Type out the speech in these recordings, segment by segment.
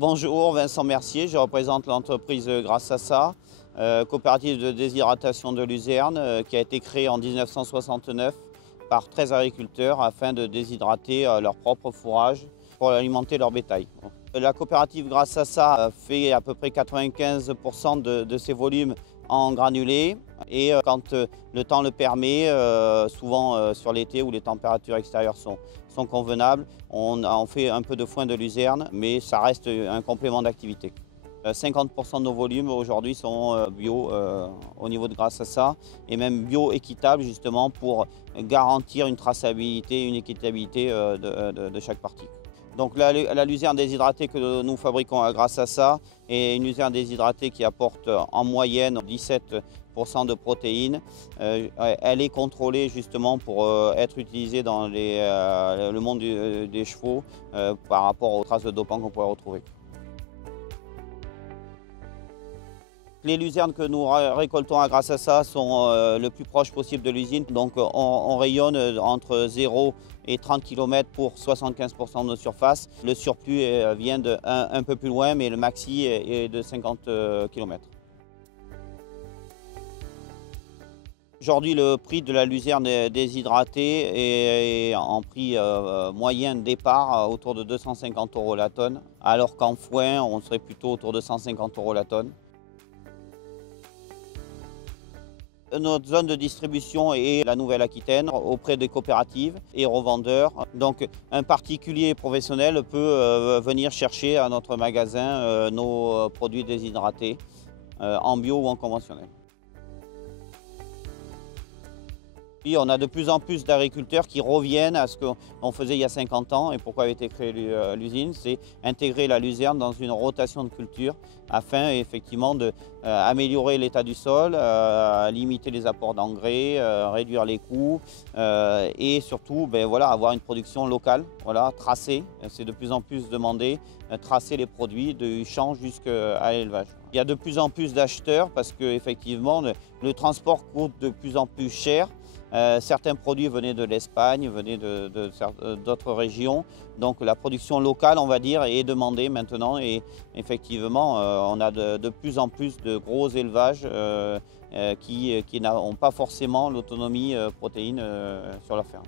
Bonjour, Vincent Mercier, je représente l'entreprise Grâce à ça, coopérative de déshydratation de Luzerne, qui a été créée en 1969 par 13 agriculteurs afin de déshydrater leur propre fourrage pour alimenter leur bétail. La coopérative Grâce à ça fait à peu près 95% de ses volumes en granulés et quand le temps le permet, souvent sur l'été où les températures extérieures sont convenables, on fait un peu de foin de luzerne, mais ça reste un complément d'activité. 50% de nos volumes aujourd'hui sont bio au niveau de Grâce à ça et même bio équitable justement pour garantir une traçabilité, une équitabilité de chaque partie. Donc la luzerne déshydratée que nous fabriquons Grâce à ça est une luzerne déshydratée qui apporte en moyenne 17% de protéines. Elle est contrôlée justement pour être utilisée dans le monde des chevaux par rapport aux traces de dopants qu'on pourrait retrouver. Les luzernes que nous récoltons Grâce à ça sont le plus proche possible de l'usine. Donc on rayonne entre 0 et 30 km pour 75% de nos surfaces. Le surplus vient un peu plus loin, mais le maxi est de 50 km. Aujourd'hui, le prix de la luzerne déshydratée est en prix moyen de départ autour de 250 € la tonne, alors qu'en foin, on serait plutôt autour de 150 € la tonne. Notre zone de distribution est la Nouvelle-Aquitaine auprès des coopératives et revendeurs. Donc un particulier professionnel peut venir chercher à notre magasin nos produits déshydratés en bio ou en conventionnel. Puis on a de plus en plus d'agriculteurs qui reviennent à ce qu'on faisait il y a 50 ans et pourquoi a été créée l'usine, c'est intégrer la luzerne dans une rotation de culture afin effectivement d'améliorer l'état du sol, limiter les apports d'engrais, réduire les coûts et surtout avoir une production locale, tracée. C'est de plus en plus demandé, tracer les produits du champ jusqu'à l'élevage. Il y a de plus en plus d'acheteurs parce qu'effectivement le transport coûte de plus en plus cher. Certains produits venaient de l'Espagne, venaient d'autres régions. Donc la production locale, on va dire, est demandée maintenant. Et effectivement, on a de plus en plus de gros élevages qui n'ont pas forcément l'autonomie protéine sur leur ferme.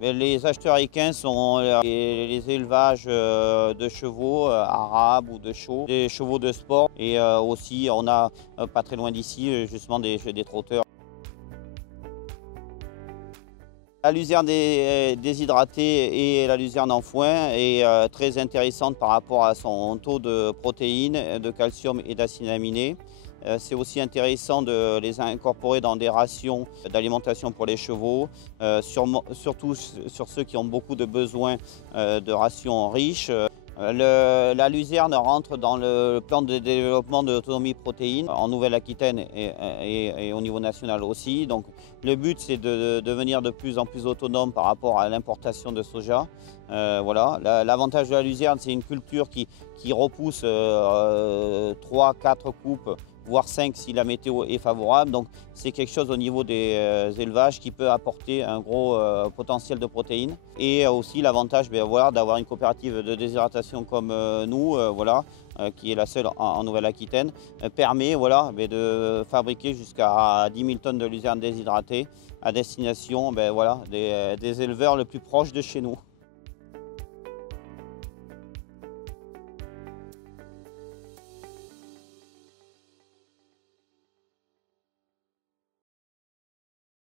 Mais les acheteurs équins sont les élevages de chevaux arabes ou de chaux, des chevaux de sport. Et aussi, on a pas très loin d'ici, justement, des trotteurs. La luzerne déshydratée et la luzerne en foin est très intéressante par rapport à son taux de protéines, de calcium et d'acides aminés. C'est aussi intéressant de les incorporer dans des rations d'alimentation pour les chevaux, surtout sur ceux qui ont beaucoup de besoins de rations riches. La luzerne rentre dans le plan de développement de l'autonomie protéine en Nouvelle-Aquitaine et au niveau national aussi. Donc, le but, c'est de devenir de plus en plus autonome par rapport à l'importation de soja. L'avantage de la luzerne, c'est une culture qui repousse 3-4 coupes, voire 5 si la météo est favorable. Donc c'est quelque chose au niveau des élevages qui peut apporter un gros potentiel de protéines. Et aussi l'avantage d'avoir une coopérative de déshydratation comme nous, qui est la seule en Nouvelle-Aquitaine, permet de fabriquer jusqu'à 10 000 tonnes de luzerne déshydratée à destination des éleveurs le plus proches de chez nous.